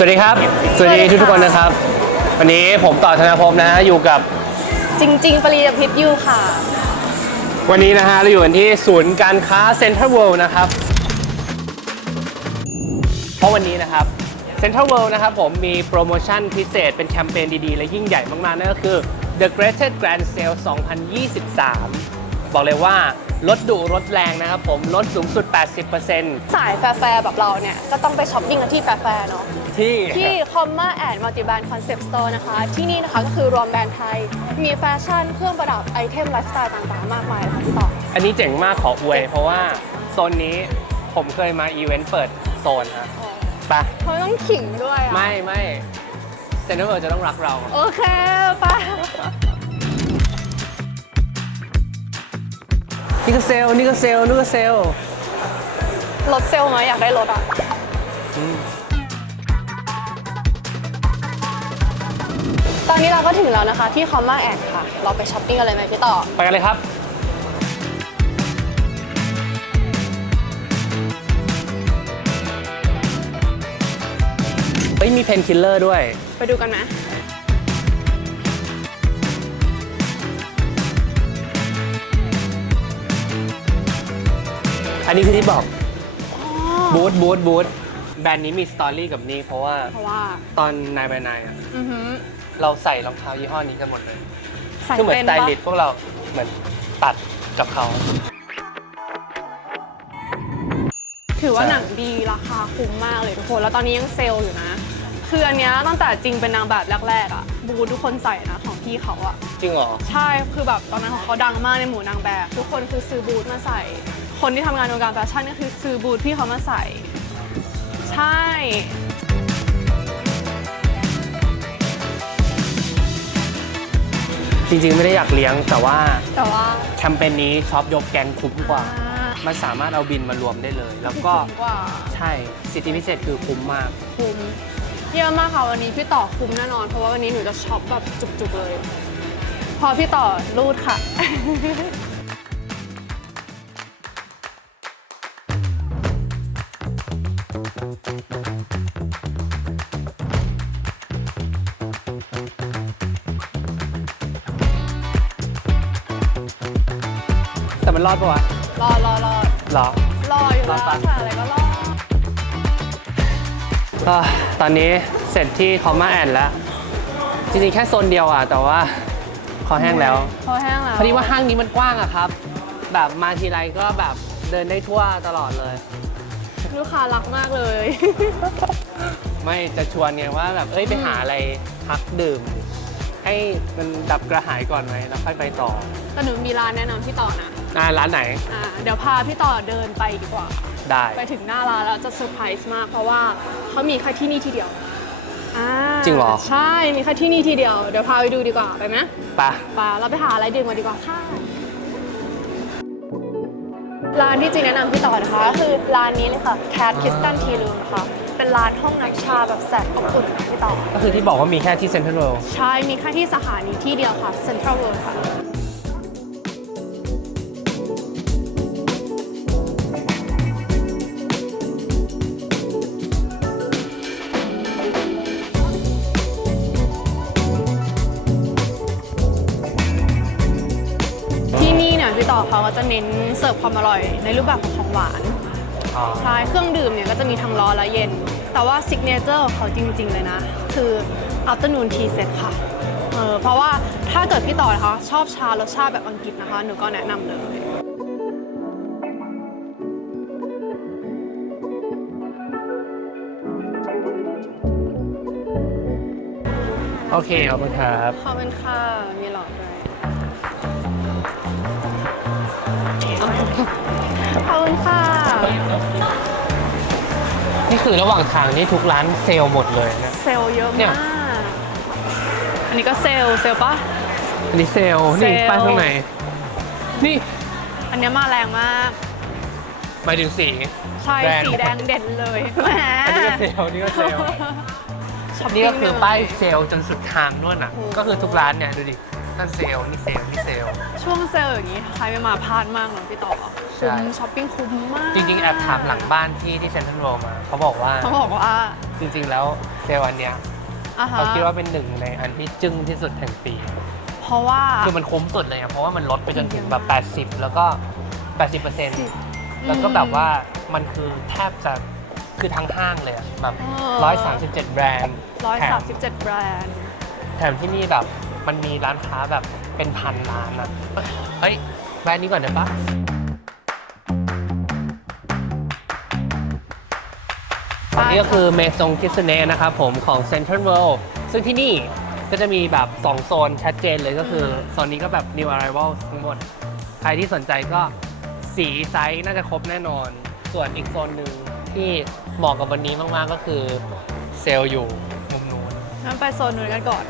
สวัสดีครับ สวัสดีทุกทุกๆคนนะครับ วันนี้ผมต่อธนภพนะฮะอยู่กับจริง ๆ ปรียพิษยูค่ะ วันนี้นะฮะเราอยู่กันที่ศูนย์การค้าเซ็นทรัลเวิลด์นะครับ เพราะวันนี้นะครับเซ็นทรัลเวิลด์นะครับผมมีโปรโมชั่นพิเศษเป็นแคมเปญดี ๆ และยิ่งใหญ่มาก ๆ นั่นก็คือ The Greatest Grand Sale 2023 บอกเลยว่า ลดดุลดแรงนะครับผมลดสูงสุด 80%สายแฟร์ๆแบบเราเนี่ย ก็ต้องไปช้อปปิ้งกันที่แฟร์ๆเนาะ ที่ ที่ Comma and Multi Brand Concept Store นะคะ ที่นี่นะคะก็คือรวมแบรนด์ไทย มีแฟชั่นเครื่องประดับไอเทมไลฟ์สไตล์ต่างๆ มากมายเลยค่ะพี่ต่อ อันนี้เจ๋งมากขออวย เพราะว่าโซนนี้ผมเคยมาอีเวนต์เปิดโซนฮะไปะเขาต้องขิงด้วยอะไม่ไม่เซ็นทรัลเวิลด์จะต้องรักเรา โอเคไป นี่ก็เซลลนี่ก็เซลลนี่ก็เซลลรถเซลล์ไหมอยากได้รถอะ ตอนนี้เราก็ถึงแล้วนะคะที่ Comma and ค่ะ เราไปช้อปปิ้งกันเลยไหมพี่ต่อ ไปกันเลยครับ เฮ้ยมีเพนคิลเลอร์ด้วย ไปดูกันไหม อันนี้คือที่บอกอ๋อบูธบูธบูธแบรนด์นี้มีสตอรี่กับนี่เพราะว่าเพราะว่าตอนนายไปนายอะอือหือ เราใส่รองเท้ายี่ห้อนี้กันหมดเลย ใส่คือเหมือนเป็นสไตปะลิสต์พวกเราเหมือนตัดกับเขา ถือว่าใช่ หนังดีราคาคุ้มมากเลยทุกคน แล้วตอนนี้ยังเซลล์อยู่นะ คืออันเนี้ยตั้งแต่จริงเป็นนางแบบแรกๆอะบูธทุกคนใส่นะของพี่เขาอะจริงเหรอ ใช่คือแบบตอนนั้นของเขาดังมากในหมู่นางแบบ ทุกคนคือซื้อบูธมาใส่ คนที่ทำงานในวงการแฟชั่นก็คือซื้อบูธพี่เขามาใส่ ใช่จริงๆ ไม่ได้อยากเลี้ยงแต่ว่าแต่ว่า แคมเปญนี้ช็อปยกแกงคุ้มกว่า อ่ามันสามารถเอาบินมารวมได้เลย แล้วก็คุ้มกว่าใช่สิทธิพิเศษคือคุ้มมาก คุ้มเยอะมากค่ะวันนี้พี่ต่อคุ้มแน่นอน เพราะว่าวันนี้หนูจะช็อปแบบจุกๆเลย พอพี่ต่อรูดค่ะ มันรอดปะวะรอรอรอหรอ รออยู่แล้วรอปะค่ะอะไรก็รอก็ตอนนี้เสร็จที่คอมมาแอนแล้ว จริงๆ แค่โซนเดียวอะ แต่ว่าคอแห้งแล้ว พอแห้งแล้วพอดีว่าห้างนี้มันกว้างอะครับ แบบมาทีไรก็แบบเดินได้ทั่วตลอดเลย ลูกค้ารักมากเลย ไม่จะชวนไงว่าแบบเอ้ยไปหาอะไรพักดื่ม ให้มันดับกระหายก่อนไหมแล้วค่อยไปต่อแต่หนูมีร้านแนะนำพี่ต่อนะ อ่าร้านไหนอ่าเดี๋ยวพาพี่ต่อเดินไปดีกว่า ได้ไปถึงหน้าร้านแล้วจะเซอร์ไพรส์มาก เพราะว่าเขามีแค่ที่นี่ทีเดียวอ่าจริงเหรอ ใช่มีแค่ที่นี่ทีเดียวเดี๋ยวพาไปดูดีกว่าไปไหมปะไปเราไปหาอะไรดื่มกันดีกว่าค่ะร้านที่จริงแนะนำพี่ต่อนะคะก็คือร้านนี้เลยค่ะ Cat Kitchen Tea Room ค่ะเป็นร้านห้องน้ำชาแบบแสนอบอุ่นค่ะพี่ต่อ ก็คือที่บอกว่ามีแค่ที่เซ็นทรัลเวิลด์ใช่ มีแค่ที่สถานีที่เดียวค่ะ Central World ค่ะ เขาก็จะเน้นเสิร์ฟความอร่อยในรูปแบบของของหวาน อ๋อใช่เครื่องดื่มเนี่ยก็จะมีทั้งร้อนและเย็น แต่ว่าซิกเนเจอร์ของเขาจริง ๆ เลยนะ คือ afternoon tea set ค่ะเออเพราะว่าถ้าเกิดพี่ต่อนะคะชอบชารสชาติแบบอังกฤษนะคะ หนูก็แนะนำเลย โอเคขอบคุณครับ ขอบคุณค่ะ นี่คือระหว่างทางนี่ทุกร้านเซลล์หมดเลยนะ เซลล์เยอะเนี่มายกอันนี้ก็เซลล์เซลล์ปะ อันนี้เซลล์นี่เซลล์ ป้ายข้างในนี่อันเนี้ยมาแรงมาก หมายถึงสีใช่ แดง สีแดงเด่นเลยแหมอันนี้ก็เซลล์นี่ก็เซลล์ช้อปนี่ปิ้ก็งคือเลยป้ายเซลล์จนสุดทางด้วยน่ะโอ้ก็คือทุกร้านเนี่ยดูดิ นั่นเซลล์นี่เซลล์นี่เซลล์ ช่วงเซลล์อย่างนี้ใครไม่มาพลาดมากเลยพี่ต่อใช่ คุ้มช้อปปิ้งคุ้มมากจริง ๆ แอบถามหลังบ้านที่ที่เซ็นทรัลโรมาเขาบอกว่าเขาบอกว่าจริง ๆ แล้วซลล์อันเนี้ยอ่าฮะเขาคิดว่าเป็นหนึ่งในอันที่จึ้งที่สุดแห่งปี เพราะว่า คือมันคุ้มสุดเลยอะเพราะว่ามันลดไปจนถึงแบบ 80 แล้วก็ 80เปอร์เซ็นต์แล้วก็แบบว่ามันคือแทบจะคือทั้งห้างเลยอะแบบ137 แบรนด์ร้อยแถสามมสิบเจ็ดแบรนด์ แถมที่นี่แบบ มันมีร้านค้าแบบเป็นพันร้านอะเฮ้ยแบรนด์นี้ก่อนได้ปะอันนี้ก็คือเมซงคิสเนนะครับผมของ Central World ซึ่งที่นี่ก็จะมีแบบ 2 โซนชัดเจนเลยก็คือ โซนนี้ก็แบบ New Arrival ทั้งหมด ใครที่สนใจก็สีไซส์น่าจะครบแน่นอน ส่วนอีกโซนหนึ่งที่เหมาะกับวันนี้มาก ๆ ก็คือเซลล์อยู่มุมนู้นงั้นไปโซนนู้นกันก่อน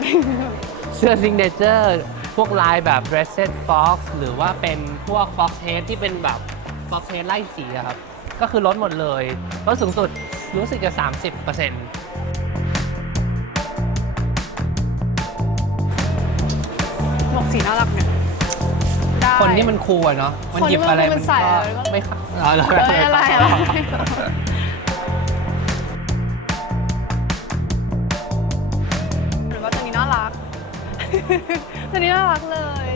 เสื้อซิงเ a เจอร์พวกลายแบบ d r e s s e d Fox หรือว่าเป็นพวก Fox Head ที่เป็นแบบ Fox Head ไล่สีอะครับ ก็คือลดหมดเลยลดสูงสุดรู้สึกจะ 30%หมวกสีน่ารักเนี่ยได้คนที่มันคูลอะเนาะมันหยิบอะไรคนที่มันใส่อะไรก็ไม่เข้าอ๋อเหรอเอ้ยอะไรอะไร ตัวนี้น่ารักเลย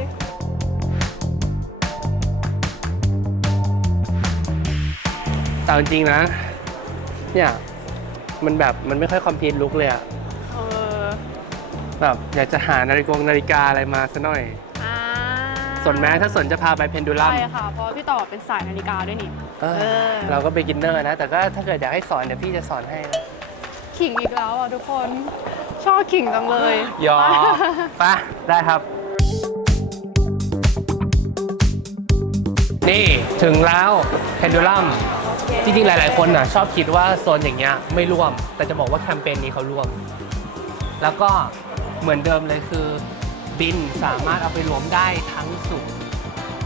แต่จริงๆนะ เนี่ย มันแบบมันไม่ค่อยคอมพิวลุกเลยอะเออแบบอยากจะหานาฬิกานาฬิกาอะไรมาซะหน่อย อ่าส่วนแม้ถ้าสนจะพาไปเพนดูลัม ใช่ค่ะ เพราะว่าพี่ต่อเป็นสายนาฬิกาด้วยนี่ เออ เออ เราก็เบกินเนอร์นะ แต่ก็ถ้าเกิดอยากให้สอนเดี๋ยวพี่จะสอนให้นะ ขิงอีกแล้วอะทุกคน ชอบขิงจังเลยยอมไปได้ครับ นี่ถึงแล้วเพนดูลัมจริงๆ หลายๆ คนน่ะชอบคิดว่าโซนอย่างเงี้ยไม่ร่วม แต่จะบอกว่าแคมเปญนี้เขาร่วม แล้วก็เหมือนเดิมเลยคือ บินสามารถเอาไปรวมได้ทั้งสูง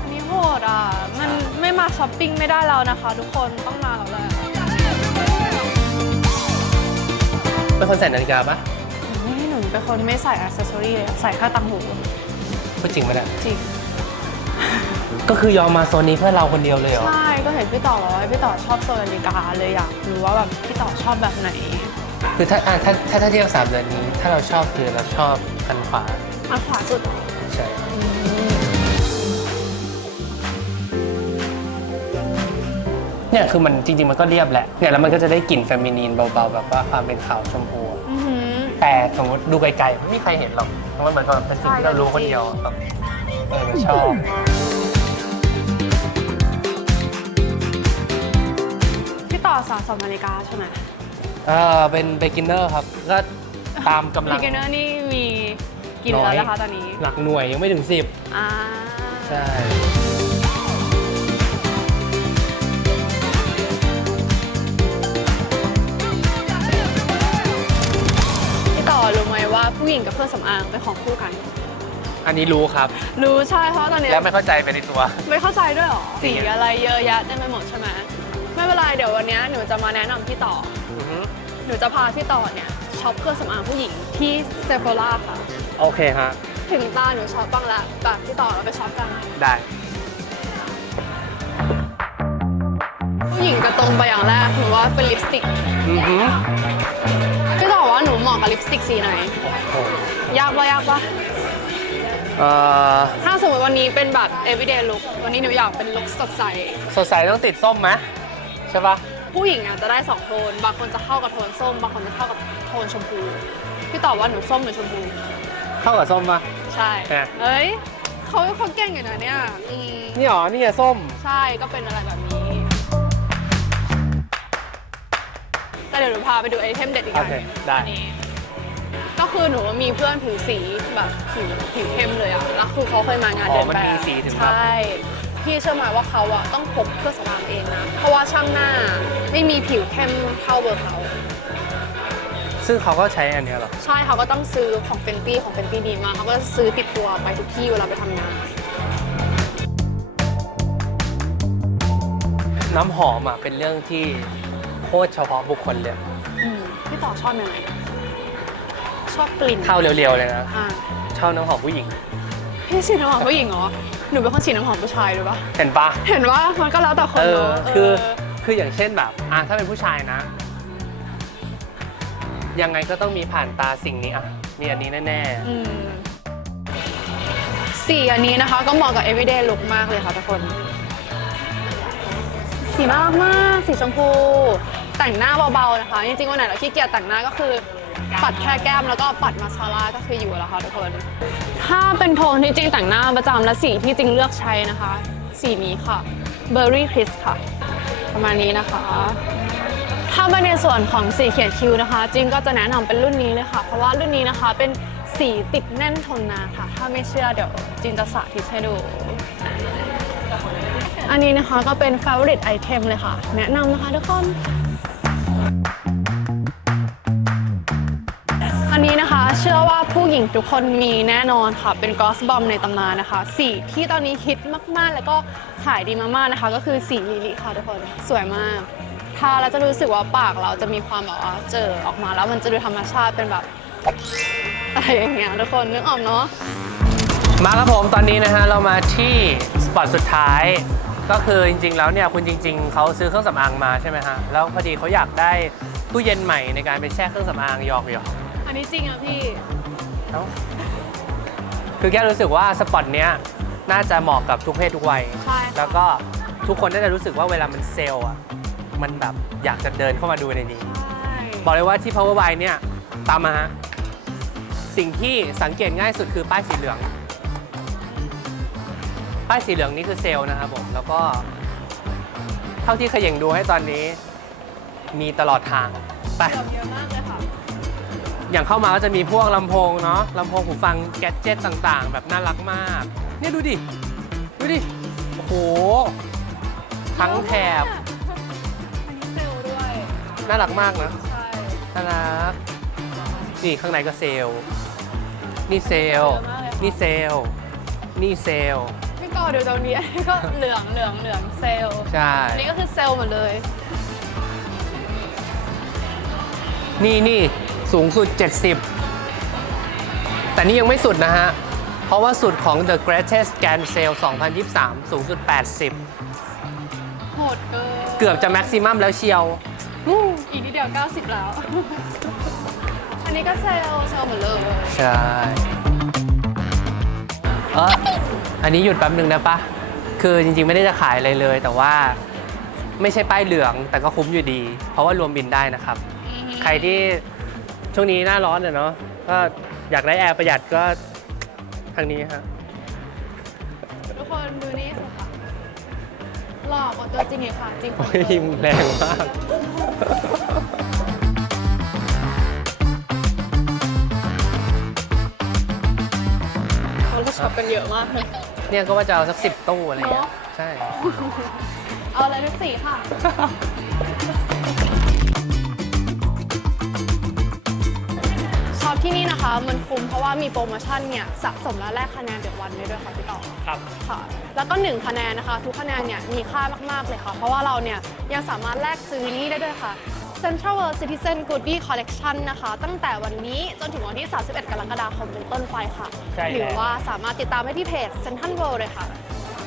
อันนี้โหดอะ มันไม่มาช้อปปิ้งไม่ได้แล้วนะคะ ทุกคนต้องมาแล้วแหละเป็นคนใส่นาฬิกาปะ นี่หนูเป็นคนไม่ใส่อ c เซสซอรี่เลยใส่แค่ตังหูพูดจริงไหมเนี่ยจริง ก็คือยอมมาโซนนี้เพื่อเราคนเดียวเลยเหรอ ใช่ก็เห็นพี่ต่อบอกว่าพี่ต่อชอบโซนนาฬิกาเลยอยากรู้ว่าแบบพี่ต่อชอบแบบไหนคือถ้าอะถ้าถ้าถ้าเทียบสามเดือนนี้ ถ้าเราชอบคือเราชอบอันขวาอันขวาสุดใช่ เนี่ยคือมันจริงๆมันก็เรียบแหละเนี่ยแล้วมันก็จะได้กลิ่นเฟมินีนเบาๆแบบว่าความเป็นขาวชมพูอือหือ แต่สมมติดูไกลๆไม่มีใครเห็นหรอกเพราะมันเหมือนกับเป็นสิ่งที่เรารู้คนเดียวแบบเออชอบ พี่ต่อสะสมนาฬิกาใช่ไหมเออเป็น beginner ครับ ก็ตามกำลังบิเกเนอร์นี่มีกี่เรือนแล้วคะตอนนี้ หลักหน่วยยังไม่ถึงอ่า10ใช่ รื่องสำอางเป็นของคู่กัน อันนี้รู้ครับ รู้ใช่เพราะตอนเนี้ยแล้วไม่เข้าใจไปในตัว ไม่เข้าใจด้วยเหรอสีอะไรเยอะแยะเต็มไปหมดใช่ไหมไม่เป็นไรเดี๋ยววันเนี้ยหนูจะมาแนะนำพี่ต่ออือฮึหนูจะพาพี่ต่อเนี่ยช็อปเครื่องสำอางผู้หญิงที่เซฟ h ล่าค่ะ โอเคฮะ ถึงตาหนูช็อปบ้างละแบบพี่ต่อเราไปช็อปกันได้ ผู้หญิงจะตรงไปอย่างแรกหนูว่าเป็นลิปสติก อือฮึพี่ต่ อว่าหนูเหมาะกับลิปสติกสีไหนโอ้โหยากปะยากปะเอ่อถ้าสมมติวันนี้เป็นแบบ everyday look วันนี้หนูอยากเป็นลุคสดใส สดใสต้องติดส้มไหมใช่ปะผู้หญิงอะจะได้สองโทน บางคนจะเข้ากับโทนส้ม บางคนจะเข้ากับโทนชมพู พี่ตอบว่าหนูส้มหรือชมพู เข้ากับส้มปะ ใช่แหมเอ้ยเขาเขาเก่งอยู่นะเนี่ยอืมนี่หรอนี่อะส้ม ใช่ ก็เป็นอะไรแบบนี้ แต่เดี๋ยวหนูพาไปดูไอเทมเด็ดอีกอย่างหนึงโอเคได้ อันนี้ก็ คือหนูมีเพื่อนผิวสีแบบผิวผิวเข้มเลยอะแล้วคือเขาเคยมางานอ๋เดิอนมันแบบมีสีถึงแบบ ใช่พี่เชื่อไหมว่าเขาอะต้องพกเครื่องสำอางเองนะ เพราะว่าช่างหน้าไม่มีผิวเข้มเท่าเบอร์เขา ซึ่งเขาก็ใช้อันเนี้ยเหรอ ใช่เขาก็ต้องซื้อของเฟนตี้ของเฟนตี้ดีมากเขาก็ซื้อติดตัวไปทุกที่เวลาไปทำงาน น้ำหอมอะเป็นเรื่องที่โคตรเฉพาะบุคคลเลย อืมพี่ต่อชอบยังไง ชอบกลิ่นเท่าเร็วๆเลยนะ อ่าชอบน้ำหอมผู้หญิง พี่ฉีดน้ำหอมผู้หญิงเหรอ หนูเป็นคนฉีดน้ำหอมผู้ชายด้วยปะเห็นปะเห็นว่ามันก็แล้วแต่คนเออ เนาะคือเออคืออย่างเช่นแบบ อะถ้าเป็นผู้ชายนะ ยังไงก็ต้องมีผ่านตาสิ่งนี้อะ มีอันนี้แน่อืมสีอันนี้นะคะ ก็เหมาะกับ everyday look มากเลยค่ะทุกคน สีน่ารักมากสีชมพู แต่งหน้าเบาๆนะคะ จริงๆวันไหนเราขี้เกียจแต่งหน้าก็คือ ปัดแค่แก้มแล้วก็ปัดมาสคาร่าก็คืออยู่แล้วค่ะทุกคน ถ้าเป็นโทนที่จริงแต่งหน้าประจำและสีที่จริงเลือกใช้นะคะ สีนี้ค่ะ Berry Kiss ค่ะ ประมาณนี้นะคะ ถ้ามาในส่วนของสีเขียนคิ้วนะคะ จริงก็จะแนะนำเป็นรุ่นนี้เลยค่ะ เพราะว่ารุ่นนี้นะคะเป็นสีติดแน่นทนนานค่ะ ถ้าไม่เชื่อเดี๋ยวจินจะสาธิตให้ดู อันนี้นะคะก็เป็น favorite item เลยค่ะ แนะนำนะคะทุกคน นี้นะคะเชื่อว่าผู้หญิงทุกคนมีแน่นอนค่ะ เป็นกอสบอมในตำนานนะคะสีที่ตอนนี้ฮิตมากๆ แล้วก็ขายดีมากๆนะคะ ก็คือสีลิลิค่ะทุกคนสวยมากทาแล้วจะรู้สึกว่าปากเราจะมีความแบบว่าเจอออกมาแล้วมันจะดูธรรมชาติเป็นแบบอะไรอย่างเงี้ยทุกคนนึกออกเนาะมาครับผมตอนนี้นะฮะเรามาที่สปอตสุดท้ายก็คือจริง ๆ แล้วเนี่ยคุณจริง ๆเขาซื้อเครื่องสำอางมาใช่ไหมฮะแล้วพอดีเขาอยากได้ตู้เย็นใหม่ในการไปแช่เครื่องสำอางหยอกหยอกอั นนี้จริงอะพี่เอ้าคือแค่รู้สึกว่าสปอตเนี้ยน่าจะเหมาะกับทุกเพศทุกวัย ใช่แล้วก็ทุกคนน่าจะรู้สึกว่าเวลามันเซลล์อะมันแบบอยากจะเดินเข้ามาดูในนี้บอกเลยว่าที่ Power Buy เนี่ย ตามมาฮะ สิ่งที่สังเกตง่ายสุดคือป้ายสีเหลือง ป้ายสีเหลืองนี่คือเซลล์นะครับผม แล้วก็ เท่าที่เขย่งดูให้ตอนนี้ มีตลอดทางไปเยอะมากเลยค่ะ อย่างเข้ามาก็จะมีพวกลำโพงเนาะลำโพงหูฟังแกดเจิตต่างๆ แบบน่ารักมาก เนี่ยดูดิ ดูดิ โอ้โห ทั้งแถบ อันนี้เซลล์ด้วย น่ารักมากนะ ใช่ น่ารักนี่ข้างในก็เซลล์ นี่เซลล์ นี่เซลล์ นี่เซลล์ พี่ก่อดูตรงนี้อันนี้ก็เหลืองเหลืองเหลืองเซลล์ใช่ อันนี้ก็คือเซลล์หมดเลย นี่นี่ สูงสุด 70 แต่นี่ยังไม่สุดนะฮะ เพราะว่าสุดของ The Greatest Grand Sale 2023 สูงสุด 80 โหดเกิน เกือบจะแม็กซิมัมแล้วเชียว อีกนิดเดียว 90 แล้ว อันนี้ก็เซลล์เซลล์หมดเลยใช่ เอออันนี้หยุดแป๊บหนึ่งนะปะ คือจริงๆไม่ได้จะขายอะไรเลย แต่ว่าไม่ใช่ป้ายเหลืองแต่ก็คุ้มอยู่ดี เพราะว่ารวมบินได้นะครับ ใครที่ ช่วงนี้หน้าร้อนเนี่ยเนาะก็อยากได้แอร์ประหยัดก็ทางนี้ฮะทุกคนดูนี่สิค่ะหล่อกว่าตัวจริงอีกค่ะ จริงกโอ้ว่ายยิ้มแรงมากเขาช็อปกันเยอะมากเลย เนี่ยก็ว่าจะเอาสักสิบตู้อะไรอย่างเงี้ยเนอะ ใช่ เอาเลยทุกสีค่ะช็อ ปที่นี่นะคะมันคุ้มเพราะว่ามีโปรโมชั่นเนี่ยสะสมและแลกคะแนนเดือนวันได้ด้วยค่ะพี่ต่อครับค่ะ แล้วก็ 1 คะแนนนะคะ ทุกคะแนนเนี่ยมีค่ามาก ๆ เลยค่ะ เพราะว่าเราเนี่ยยังสามารถแลกซื้อนี่ได้ด้วยค่ะ Central World Citizen Goodie Collection นะคะ ตั้งแต่วันนี้จนถึงวันที่ 31 กรกฎาคมเป็นต้นไปค่ะใช่แล้วหรือว่าสามารถติดตามได้ที่เพจ Central World เลยค่ะ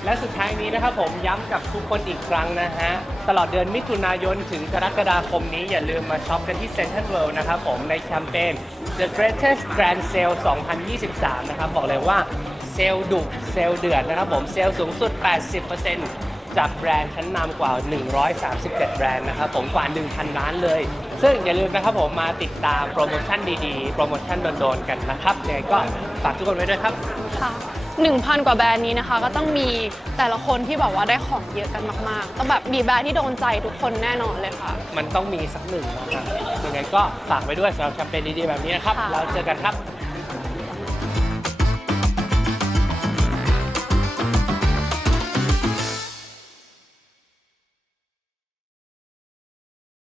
และสุดท้ายนี้นะครับผมย้ำกับทุกคนอีกครั้งนะฮะ ตลอดเดือนมิถุนายนถึงกรกฎาคมนี้อย่าลืมมาช็อปกันที่ Central World นะครับผมในแคมเปญ The Greatest Grand Sale 2023 นะครับ บอกเลยว่าเซลล์ดุเซลล์เดือดนะครับผมเซลล์สูงสุด 80%จากแบรนด์ชั้นนำกว่า 137 แบรนด์นะครับผมกว่า 1,000 ล้านเลย ซึ่งอย่าลืมนะครับผมมาติดตามโปรโมชั่นดีๆ โปรโมชั่นโดนๆกันนะครับยังไงก็ฝากทุกคนไว้ด้วยครับ ค่ะ 1,000 กว่าแบรนด์นี้นะคะ ก็ต้องมีแต่ละคนที่แบบว่าได้ของเยอะกันมากๆ ต้องแบบมีแบรนด์ที่โดนใจทุกคนแน่นอนเลยค่ะ มันต้องมีสักหนึ่งนะครับยังไงก็ฝากไว้ด้วยสำหรับแคมเปญดีๆแบบนี้นะครับค่ะ แล้วเจอกันครับ